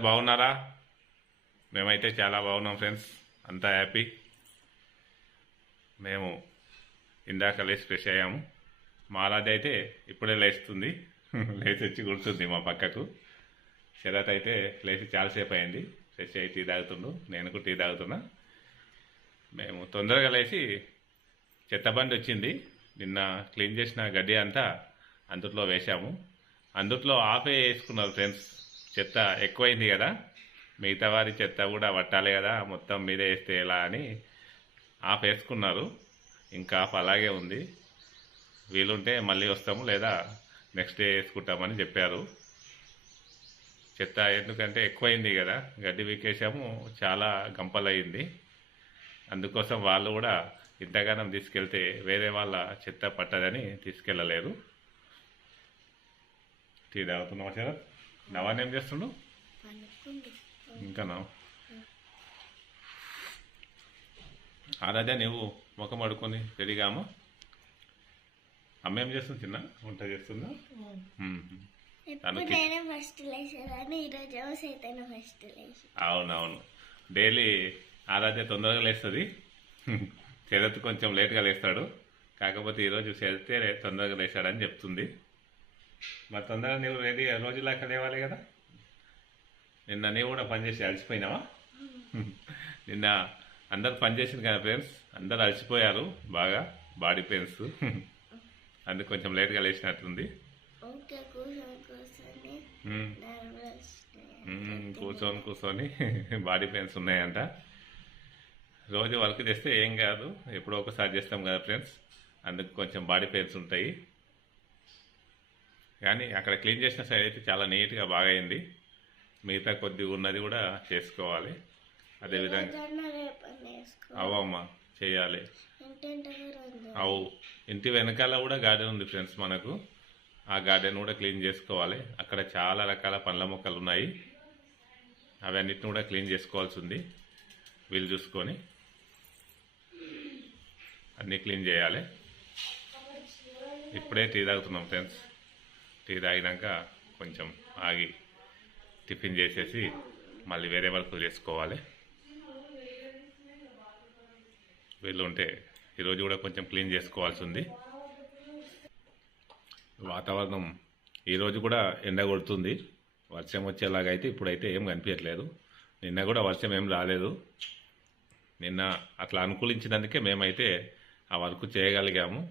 అందరు బాగున్నారా? మేమైతే చాలా బాగున్నాం ఫ్రెండ్స్, అంతా హ్యాపీ. మేము ఇందాక లేచి ఫ్రెష్ అయ్యాము. మా ఆరాధ్య అయితే ఇప్పుడే లేస్తుంది. లేచి వచ్చి కూర్చుంది మా పక్కకు. శరత్ అయితే లేచి చాలాసేపు అయింది, ఫ్రెష్ అయ్యి టీ తాగుతుండు. నేను కూడా టీ తాగుతున్నా. మేము తొందరగా లేచి చెత్త బండి వచ్చింది, నిన్న క్లీన్ చేసిన గడ్డి అంతా అందుట్లో వేసాము. అందుట్లో ఆఫే వేసుకున్నారు ఫ్రెండ్స్. చెత్త ఎక్కువైంది కదా, మిగతా వారి చెత్త కూడా పట్టాలి కదా, మొత్తం మీదే వేస్తే ఎలా అని ఆఫ్ వేసుకున్నారు. ఇంకా ఆఫ్ అలాగే ఉంది. వీలుంటే మళ్ళీ వస్తాము, లేదా నెక్స్ట్ డే వేసుకుంటామని చెప్పారు. చెత్త ఎందుకంటే ఎక్కువైంది కదా, గడ్డి వీకేసాము, చాలా గంపలయ్యింది. అందుకోసం వాళ్ళు కూడా ఇంతగానం తీసుకెళ్తే వేరే వాళ్ళ చెత్త పట్టదని తీసుకెళ్ళలేరు. టీ తాగుతున్నావా శరత్? నవాన్ ఏం చేస్తుండు? ఇంకా నా ఆరాధ్య నువ్వు ముఖం అడుకొని రెడీగామా? అమ్మ ఏం చేస్తుంది? చిన్న వంట చేస్తుందా? అవునవును, డైలీ ఆరాధ్య తొందరగా లేస్తుంది. శరత్ కొంచెం లేట్గా లేస్తాడు, కాకపోతే ఈరోజు శరతే తొందరగా లేచాడని చెప్తుంది. మరి తొందరగా నువ్వు రెడీ రోజులాగా లేవాలి కదా. నిన్న నీవు కూడా పనిచేసి అలసిపోయినావా? నిన్న అందరు పనిచేసింది కదా ఫ్రెండ్స్, అందరు అలసిపోయారు బాగా, బాడీ పెయిన్స్. అందుకు కొంచెం లేట్గా లేచినట్టుంది. కూర్చొని బాడీ పెయిన్స్ ఉన్నాయంట. రోజు వర్క్ చేస్తే ఏం కాదు, ఎప్పుడో ఒకసారి చేస్తాం కదా ఫ్రెండ్స్, అందుకు కొంచెం బాడీ పెయిన్స్ ఉంటాయి. కానీ అక్కడ క్లీన్ చేసిన సైడ్ అయితే చాలా నీట్గా బాగా అయింది. మిగతా కొద్దిగా ఉన్నది కూడా చేసుకోవాలి. అదేవిధంగా అవమ్మా చేయాలి. అవు ఇంటి వెనకాల కూడా గార్డెన్ ఉంది ఫ్రెండ్స్ మనకు, ఆ గార్డెన్ కూడా క్లీన్ చేసుకోవాలి. అక్కడ చాలా రకాల పండ్ల మొక్కలు ఉన్నాయి, అవన్నిటిని కూడా క్లీన్ చేసుకోవాల్సి ఉంది. వీలు చూసుకొని అన్నీ క్లీన్ చేయాలి. ఇప్పుడే టీ తాగుతున్నాం ఫ్రెండ్స్. టీ తాగినాక కొంచెం ఆగి టిఫిన్ చేసేసి మళ్ళీ వేరే వర్కులు చేసుకోవాలి. వీళ్ళు ఉంటే ఈరోజు కూడా కొంచెం క్లీన్ చేసుకోవాల్సి ఉంది. వాతావరణం ఈరోజు కూడా ఎండ కొడుతుంది, వర్షం వచ్చేలాగా అయితే ఇప్పుడైతే ఏం కనిపించట్లేదు. నిన్న కూడా వర్షం ఏం రాలేదు. నిన్న అట్లా అనుకూలించినందుకే మేమైతే ఆ వర్క్ చేయగలిగాము.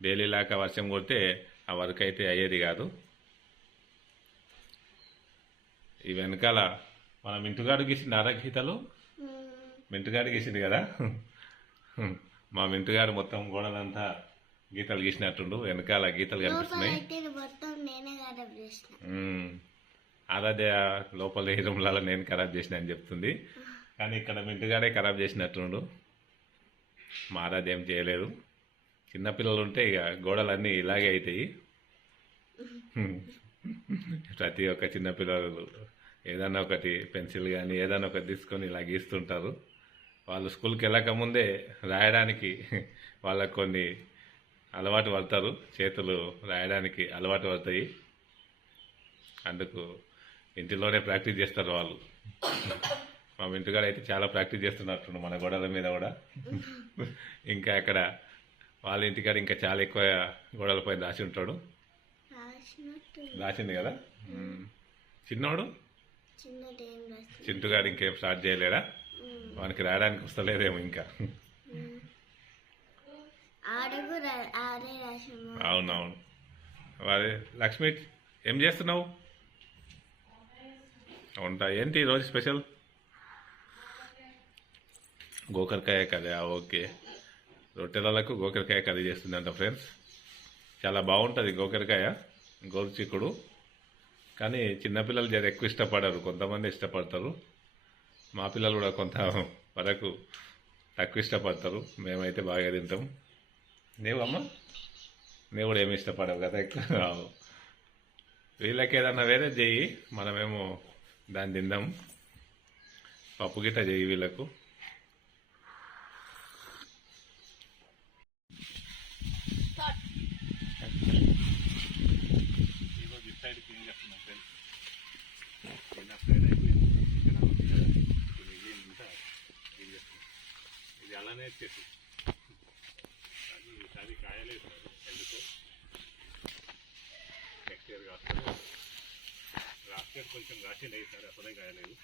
డైలీ లాగా వర్షం కొడితే ఆ వర్క్ అయితే అయ్యేది కాదు. ఈ వెనకాల మన మింటుగాడు గీసింది గీతలు, మింటుగాడు గీసింది కదా. మా మింటుగాడు మొత్తం గోడలంతా గీతలు గీసినట్టుండు, వెనకాల గీతలు కనిపిస్తున్నాయి. ఆరాధ్య లోపల ఈ రూమ్లలో నేను ఖరాబ్ చేసిన అని చెప్తుంది, కానీ ఇక్కడ మింటుగాడే ఖరాబ్ చేసినట్టుండు. మా ఆరాధ్య ఏం చేయలేదు. చిన్నపిల్లలు ఉంటే ఇక గోడలన్నీ ఇలాగే అవుతాయి. ప్రతి ఒక్క చిన్నపిల్లలు ఏదన్నా ఒకటి పెన్సిల్ కానీ ఏదన్నా ఒకటి తీసుకొని ఇలా గీస్తుంటారు. వాళ్ళు స్కూల్కి వెళ్ళకముందే రాయడానికి వాళ్ళకు కొన్ని అలవాటు పడతారు, చేతులు రాయడానికి అలవాటు పడతాయి. అందుకు ఇంటిలోనే ప్రాక్టీస్ చేస్తారు వాళ్ళు. మా ఇంటికాడ అయితే చాలా ప్రాక్టీస్ చేస్తున్నట్టు మన గోడల మీద కూడా. ఇంకా అక్కడ వాళ్ళ ఇంటికాడ ఇంకా చాలా ఎక్కువ గోడలపై రాసి ఉంటాడు. రాసింది కదా చిన్నోడు. చింటుగాడు ఇంకేం స్టార్ట్ చేయలేడా? వానికి రాయడానికి వస్తలేదేమో ఇంకా. అవునవును. అదే లక్ష్మి ఏం చేస్తున్నావు? వంట ఏంటి ఈరోజు స్పెషల్? గోకరకాయ కర్రీ. ఓకే, రొట్టెలకు గోకరకాయ కర్రీ చేస్తుందంట ఫ్రెండ్స్. చాలా బాగుంటుంది గోకరకాయ, గోరు చిక్కుడు. కానీ చిన్నపిల్లలు జర ఎక్కువ ఇష్టపడరు, కొంతమంది ఇష్టపడతారు. మా పిల్లలు కూడా కొంత వరకు తక్కువ ఇష్టపడతారు, మేమైతే బాగా తింటాం. నీవు అమ్మ, నీవు కూడా ఏమి ఇష్టపడవు కదా ఎక్కువ. వీళ్ళకి ఏదన్నా వేరే చెయ్యి, మనమేమో దాన్ని తిందాం. పప్పు గిట్ట చెయ్యి వీళ్ళకు. ఈరోజు ఇటు సైడ్ క్లీన్ చేస్తున్నాం ఫ్రెండ్స్. చాలానే వచ్చేసి కానీ ఈసారి కాయలేదు ఎందుకో. నెక్స్ట్ ఇయర్ కాస్తుంది. లాస్ట్ ఇయర్ కొంచెం కాసింది, ఈసారి అసలే కాయలేదు.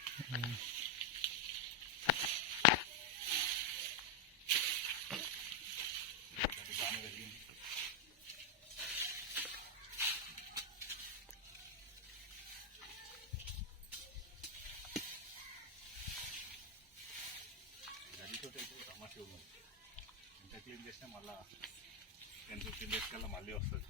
సమస్య ఉంది. ఎంత క్లీన్ చేసినా మళ్ళీ 10-15 డేస్ కల్లా మళ్ళీ వస్తుంది.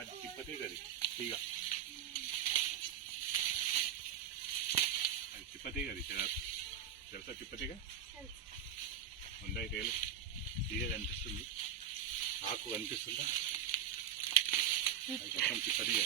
అది తిప్పతీగ, అది తీగ, అది తిప్పతీగ, అది తెలుసా తిప్పతీగ ఉందా? తేలు తీగ కనిపిస్తుంది, ఆకు కనిపిస్తుందా? అది మొత్తం తిప్పతీగ.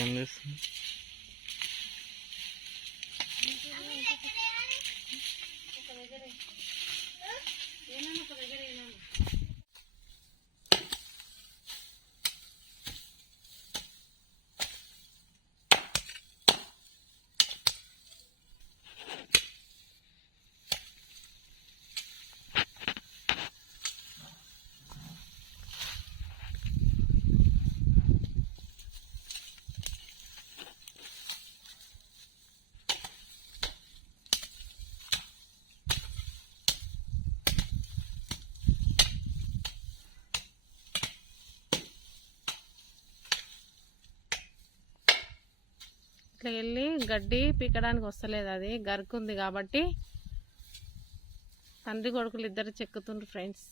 ఏం చేస్తుంది? ఇట్లా వెళ్ళి గడ్డి పీకడానికి వస్తలేదు, అది గరుకుంది కాబట్టి తండ్రి కొడుకులు ఇద్దరు చెక్కుతుండ్రు ఫ్రెండ్స్.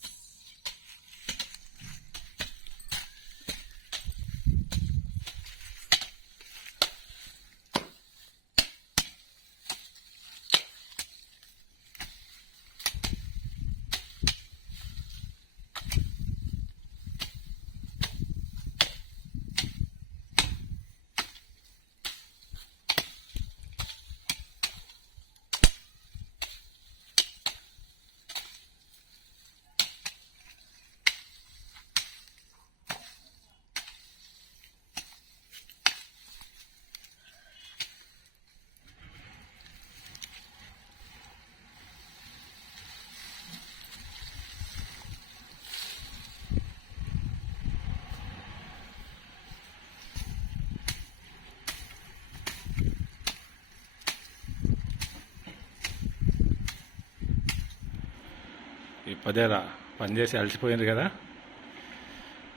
ఈ పదేరా పనిచేసి అలసిపోయింది కదా,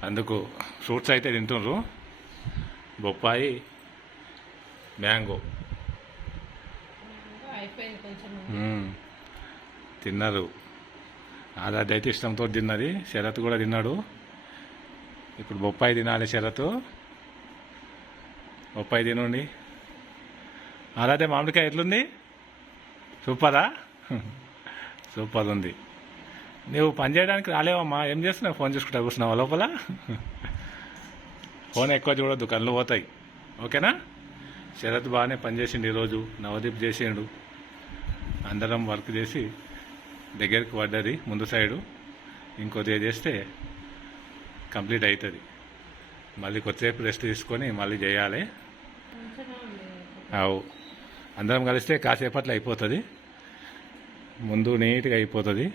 అందుకు ఫ్రూట్స్ అయితే తింటుండ్రు. బొప్పాయి, మ్యాంగో తిన్నారు. ఆదాది అయితే ఇష్టంతో తిన్నది. శరత్ కూడా తిన్నాడు. ఇప్పుడు బొప్పాయి తినాలి శరత్. బొప్పాయి తినండి. ఆదాదే మామిడికాయ ఎట్లుంది? సూపరా? సూపర్ ఉంది. నువ్వు పని చేయడానికి రాలేవమ్మా, ఏం చేస్తున్నావు? ఫోన్ చూసుకుంటా కూర్చున్నావా లోపల? ఫోన్ ఎక్కువ చూడొద్దు, కళ్ళు పోతాయి. ఓకేనా? శరత్ బాగానే పనిచేసిండు ఈరోజు. నవదీప్ చేసిండు. అందరం వర్క్ చేసి దగ్గరికి పడ్డది ముందు సైడు. ఇంకొద్దిగా చేస్తే కంప్లీట్ అవుతుంది. మళ్ళీ కొద్దిసేపు రెస్ట్ తీసుకొని మళ్ళీ చేయాలి. అవు అందరం కలిస్తే కాసేపట్లో అయిపోతుంది. ముందు నీట్గా అయిపోతుంది.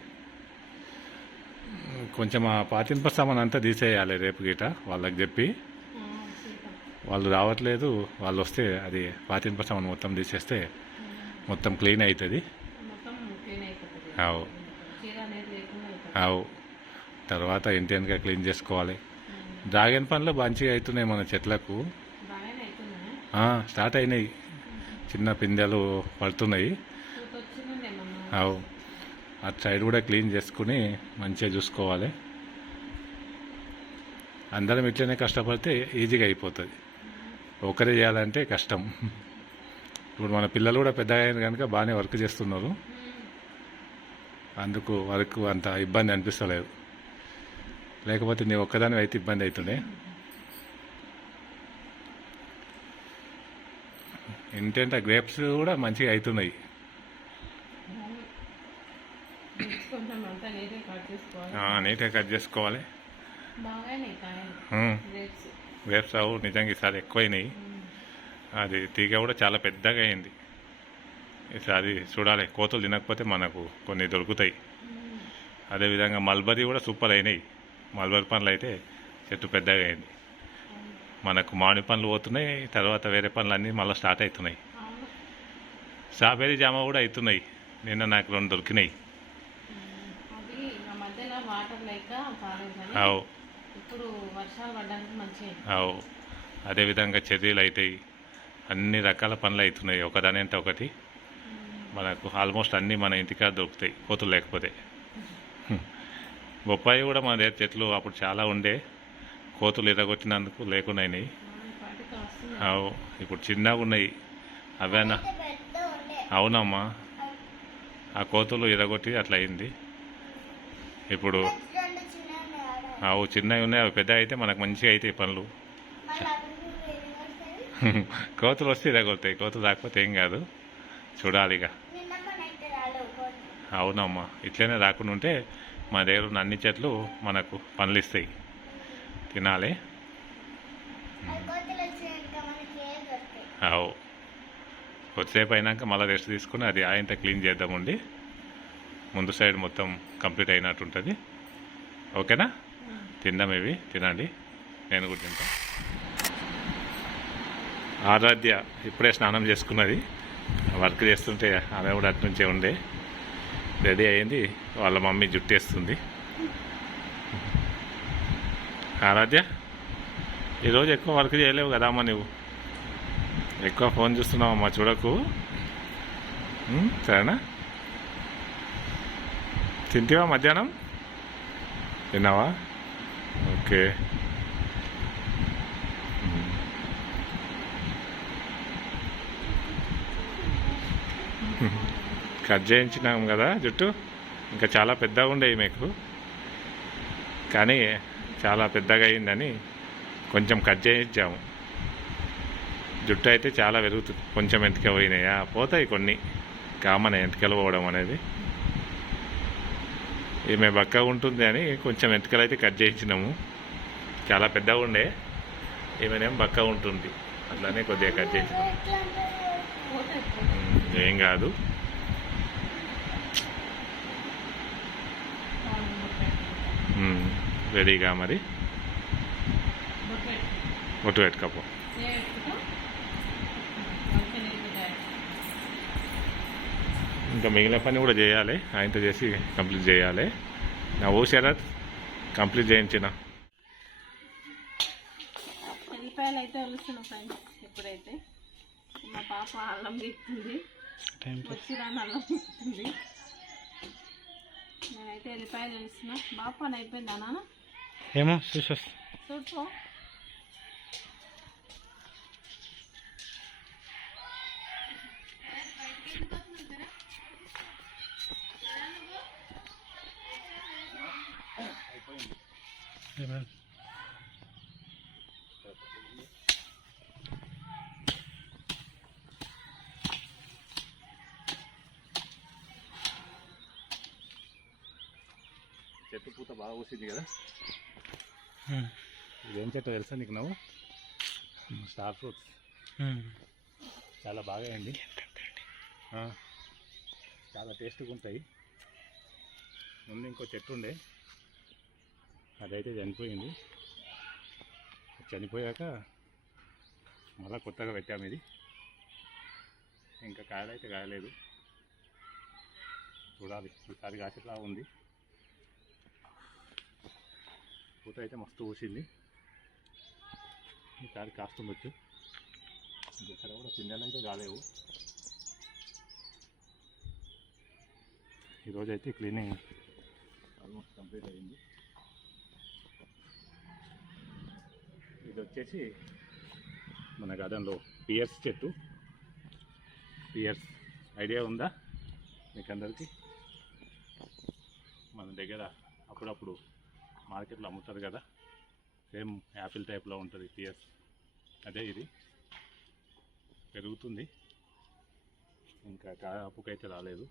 కొంచెం ఆ పాతింప సామాన్ అంతా తీసేయాలి రేపు గిట వాళ్ళకి చెప్పి. వాళ్ళు రావట్లేదు. వాళ్ళు వస్తే అది పాతిన సామాన్ మొత్తం తీసేస్తే మొత్తం క్లీన్ అవుతుంది. మొత్తం క్లీన్ అయిపోతుంది. అవు చీర అనేది లేకుండా అయిపోతుంది. అవు తర్వాత ఇంటి వెనక క్లీన్ చేసుకోవాలి. డ్రాగన్ పండ్లు మంచిగా అవుతున్నాయి మన చెట్లకు. బాగానే అవుతున్నాయా? స్టార్ట్ అయినాయి, చిన్న పిందెలు పడుతున్నాయి. పూత వచ్చిందండి మొన్న. అవు అటు సైడ్ కూడా క్లీన్ చేసుకుని మంచిగా చూసుకోవాలి. అందరం ఇట్లనే కష్టపడితే ఈజీగా అయిపోతుంది. ఒకరే చేయాలంటే కష్టం. ఇప్పుడు మన పిల్లలు కూడా పెద్దగా అయిన కనుక బాగానే వర్క్ చేస్తున్నారు. అందుకు వర్క్ అంత ఇబ్బంది అనిపిస్తలేదు. లేకపోతే నీ ఒక్కదాని అయితే ఇబ్బంది అవుతుండే. ఏంటంటే గ్రేప్స్ కూడా మంచిగా అవుతున్నాయి. కొంచెం అంతా నీట్గా కట్ చేసుకోవాలి. నీట్గా కట్ చేసుకోవాలి. బాగానే కాయలు గ్రేప్స్. గ్రేప్స్ అవు నిజంగా ఈసారి ఎక్కువైనాయి. అది తీగ కూడా చాలా పెద్దగా అయింది. ఈసారి చూడాలి, కోతులు తినకపోతే మనకు కొన్ని దొరుకుతాయి. అదేవిధంగా మల్బరీ కూడా సూపర్ అయినాయి. మల్బరీ పండ్లు అయితే చెట్టు పెద్దగా అయింది. మనకు మామిడి పండ్లు పోతున్నాయి, తర్వాత వేరే పండ్లు అన్నీ మళ్ళీ స్టార్ట్ అవుతున్నాయి. స్ట్రాబెర్రీ జామ కూడా అవుతున్నాయి. నిన్న నాకు 2 దొరికినాయి. వాటర్ లేక అవు ఇప్పుడు వర్షాలు పడడానికి మంచిగా. అవు అదేవిధంగా చెర్రీలు అవుతాయి. అన్ని రకాల పండ్లు అవుతున్నాయి, ఒకదాని అంటే ఒకటి. మనకు ఆల్మోస్ట్ అన్నీ మన ఇంటికాడ దొరుకుతాయి కోతులు లేకపోతే. బొప్పాయి కూడా మన దగ్గర చెట్లు అప్పుడు చాలా ఉండే, కోతులు ఎరగొట్టినందుకు లేకుండా అయినాయి. అవు ఇప్పుడు చిన్నగా ఉన్నాయి అవేనా. అవునమ్మా, ఆ కోతులు ఎరగొట్టి అట్లా అయింది. ఇప్పుడు అవు చిన్నవి ఉన్నాయి, అవి పెద్ద అయితే మనకు మంచిగా అవుతాయి పనులు. కోతులు వస్తే ఇరగొడతాయి, కోతులు రాకపోతే ఏం కాదు. చూడాలిగా. అవునమ్మా, ఇట్లనే రాకుండా ఉంటే మా దగ్గర ఉన్న అన్ని చెట్లు మనకు పనులు ఇస్తాయి, తినాలి. అవు కొద్దిసేపు అయినాక మళ్ళీ రెస్ట్ తీసుకుని అది ఆయంత క్లీన్ చేద్దామండి. ముందు సైడ్ మొత్తం కంప్లీట్ అయినట్టు ఉంటుంది. ఓకేనా? తిందాం, ఇవి తినండి, నేను కూడా తింటా. ఆరాధ్య ఇప్పుడే స్నానం చేసుకున్నది. వర్క్ చేస్తుంటే ఆమె కూడా అటు నుంచే ఉండే రెడీ అయింది. వాళ్ళ మమ్మీ జుట్టేస్తుంది. ఆరాధ్య, ఈరోజు ఎక్కువ వర్క్ చేయలేవు కదా అమ్మ, నువ్వు ఎక్కువ ఫోన్ చూస్తున్నావమ్మా, చూడకు. సరేనా? తింటివా మధ్యాహ్నం? తిన్నావా? ఓకే. కట్ చేయించినాం కదా జుట్టు, ఇంకా చాలా పెద్దగా ఉండేవి మీకు, కానీ చాలా పెద్దగా అయిందని కొంచెం కట్ చేయించాము. జుట్టు అయితే చాలా పెరుగుతుంది. కొంచెం ఎంటిక పోయినాయా, పోతాయి కొన్ని, కామన్ ఎంటికలు పోవడం అనేది. ఈమె బక్కగా ఉంటుంది అని కొంచెం ఎంటికలు అయితే కట్ చేయించినాము. చాలా పెద్దగా ఉండే, ఈమెనేం బక్కగా ఉంటుంది, అట్లానే కొద్దిగా కట్ చేయించినాము. ఏం కాదు. రెడీగా మరి బొట్టు పెట్టుకపో. ఇంకా మిగిలిన పని కూడా చేయాలి, ఆయనతో చేసి కంప్లీట్ చేయాలి. నా ఓ శరత్ కంప్లీట్ చేయించిన. ఎల్లిపాయలు అయితే వలుస్తున్నాం ఫ్రెండ్స్. ఇప్పుడైతే మా పాప అల్లం తీస్తుంది, వచ్చి దాన్ని అల్లం తీస్తుంది. నేనైతే ఎల్లిపాయలు వలుస్తున్నా. బాగా పని అయిపోయిందా నాన్న? ఏమో చూసో. చెట్టు పూత బాగా పూసింది కదా. ఇదేం చెట్టు తెలుసా నీకు? నువ్వు స్టార్ ఫ్రూట్స్ చాలా బాగా అయింది, చాలా టేస్ట్గా ఉంటాయి. ముందు ఇంకో చెట్టు ఉండే, అదైతే చనిపోయింది. చనిపోయాక మళ్ళీ కొత్తగా పెట్టాము ఇది. ఇంకా కాయలు అయితే కాయలేదు, చూడాలి. ఈసారి కాసేట్లా ఉంది. పూత అయితే మస్తు పూసింది. ఈసారి కాస్తుండొచ్చు. ఇక్కడ కూడా పిందెలు అయితే కాలేవు. ఈరోజు అయితే క్లీనింగ్ ఆల్మోస్ట్ కంప్లీట్ అయింది. ఇది వచ్చేసి మన గార్డెన్లో పియర్స్ చెట్టు. పియర్స్ ఐడియా ఉందా మీకు అందరికీ? మన దగ్గర అప్పుడప్పుడు మార్కెట్లో అమ్ముతారు కదా, సేమ్ యాపిల్ టైప్లో ఉంటుంది పియర్స్. అదే ఇది పెరుగుతుంది. ఇంకా కాపుకైతే రాలేదు,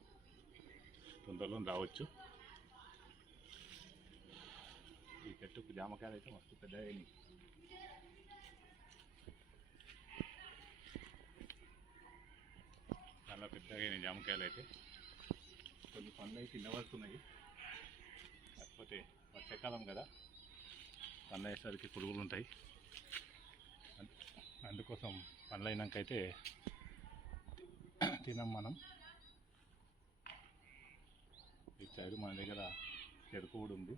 తొందరలో రావచ్చు. ఈ చెట్టుకు జామకాయలు అయితే మస్తు పెద్దగా అయినాయి. చాలా పెద్దగా అయినాయి జామకాయలు అయితే. కొన్ని పండ్లు అయితే కింద పడుతున్నాయి. కాకపోతే వర్షాకాలం కదా, పండ్లు అయ్యేసరికి పురుగులు ఉంటాయి. అందుకోసం పండ్లు అయినాకైతే తినం మనం. ఈ సైడ్ మన దగ్గర చెరుకు కూడా ఉంది.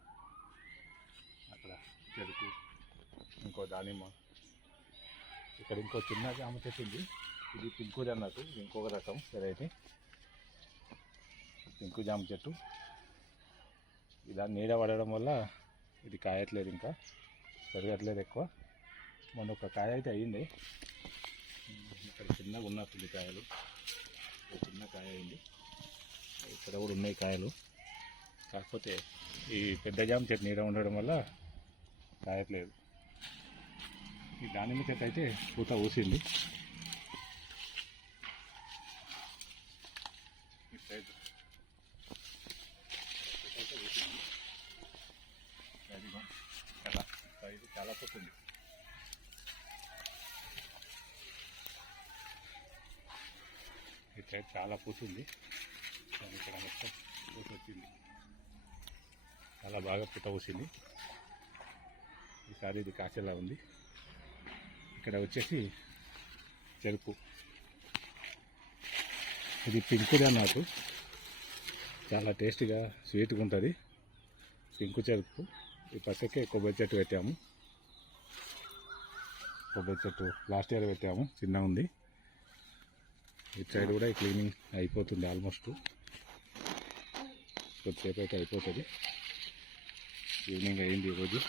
అక్కడ చెరుకు, ఇంకో దానిమ్మ, ఇక్కడ ఇంకో చిన్న జామ చెట్టు ఉంది. ఇది పింకు అన్నట్టు, ఇది ఇంకొక రకం వెరైటీ పింకు జామ చెట్టు. ఇలా నీడ పడడం వల్ల ఇది కాయట్లేదు, ఇంకా పెరగట్లేదు ఎక్కువ. మొన్న ఒక కాయ అయితే అయ్యింది. ఇక్కడ చిన్నగా ఉన్నట్టుంది కాయలు, చిన్న కాయ అయింది. ఇక్కడ కూడా ఉన్నాయి కాయలు. కాకపోతే ఈ పెద్ద జామ చెట్టు నీడ ఉండడం వల్ల కాయట్లేదు. ఈ దానిమ్మ చెట్టు అయితే పూత ఊసింది. ఇది చాలా పోతుంది. ఈ సైడ్ చాలా పూతుంది. ఇక్కడ మొత్తం పూత వచ్చింది, చాలా బాగా పూత పూసింది. ఈసారి ఇది కాసేలా ఉంది. ఇక్కడ వచ్చేసి చెరుకు, ఇది పింకుది అన్నట్టు, చాలా టేస్టీగా స్వీట్గా ఉంటుంది పింకు చెరుకు. ఈ పక్కకే కొబ్బరి చెట్టు పెట్టాము. కొబ్బరి చెట్టు లాస్ట్ ఇయర్ పెట్టాము, చిన్నగా ఉంది. ఇటు సైడ్ కూడా క్లీనింగ్ అయిపోతుంది ఆల్మోస్ట్. కొద్దిసేపు అయితే అయిపోతుంది. ఈవినింగ్ అయింది ఈరోజు.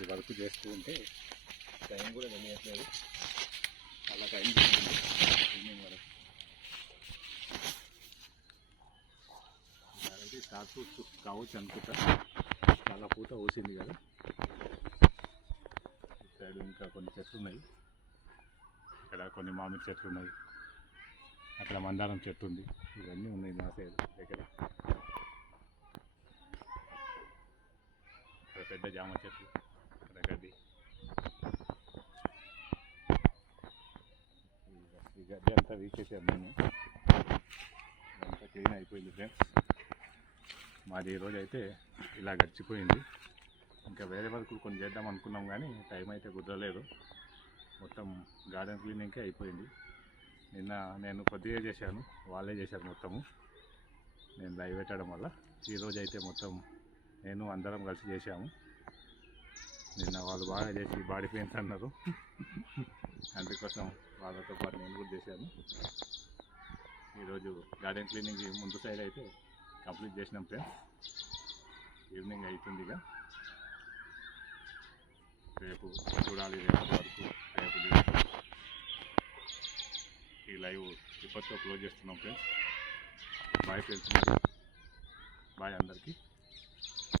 ఈ వర్క్ చేస్తూ ఉంటే టైం కూడా తెలియట్లేదు, చాలా టైం తీసుకుంది ఈవినింగ్ వరకు. అయితే స్టార్ట్ కావచ్చు అనుకుంటా, చాలా పూత ఊసింది కదా. ఇటు సైడ్ ఇంకా కొన్ని చెట్లు ఉన్నాయి. ఇక్కడ కొన్ని మామిడి చెట్లు ఉన్నాయి, అక్కడ మందారం చెట్టు ఉంది. ఇవన్నీ ఉన్నాయి నా సైడ్ దగ్గర. ఇక్కడ పెద్ద జామ చెట్లు, ఇక్కడ గడ్డి. ఈ గడ్డి అంతా వీకేసాను నేను, అంతా క్లీన్ అయిపోయింది ఫ్రెండ్స్. మాది ఈరోజు అయితే ఇలా గడిచిపోయింది. ఇంకా వేరే వరకు కొన్ని చేద్దాం అనుకున్నాం కానీ టైం అయితే కుదరలేదు. మొత్తం గార్డెన్ క్లీనింగ్కే అయిపోయింది. నిన్న నేను కొద్దిగా చేశాను, వాళ్ళే చేశారు మొత్తము, నేను లైవ్ పెట్టడం వల్ల. ఈరోజు అయితే మొత్తం నేను అందరం కలిసి చేశాము. నిన్న వాళ్ళు బాగా చేసి బాడీ పెయిన్స్ అన్నారు, అందుకోసం వాళ్ళతో పాటు నేను కూడా చేశాను. ఈరోజు గార్డెన్ క్లీనింగ్ ముందు సైడ్ అయితే కంప్లీట్ చేసినాం ఫ్రెండ్స్. ఈవినింగ్ అవుతుంది ఇక. రేపు చూడాలి, రేపు వరకు. రేపు ఈ లైవ్ ఇప్పటితో క్లోజ్ చేస్తున్నాం ఫ్రెండ్స్. బాయ్ ఫ్రెండ్స్, బాయ్ అందరికీ.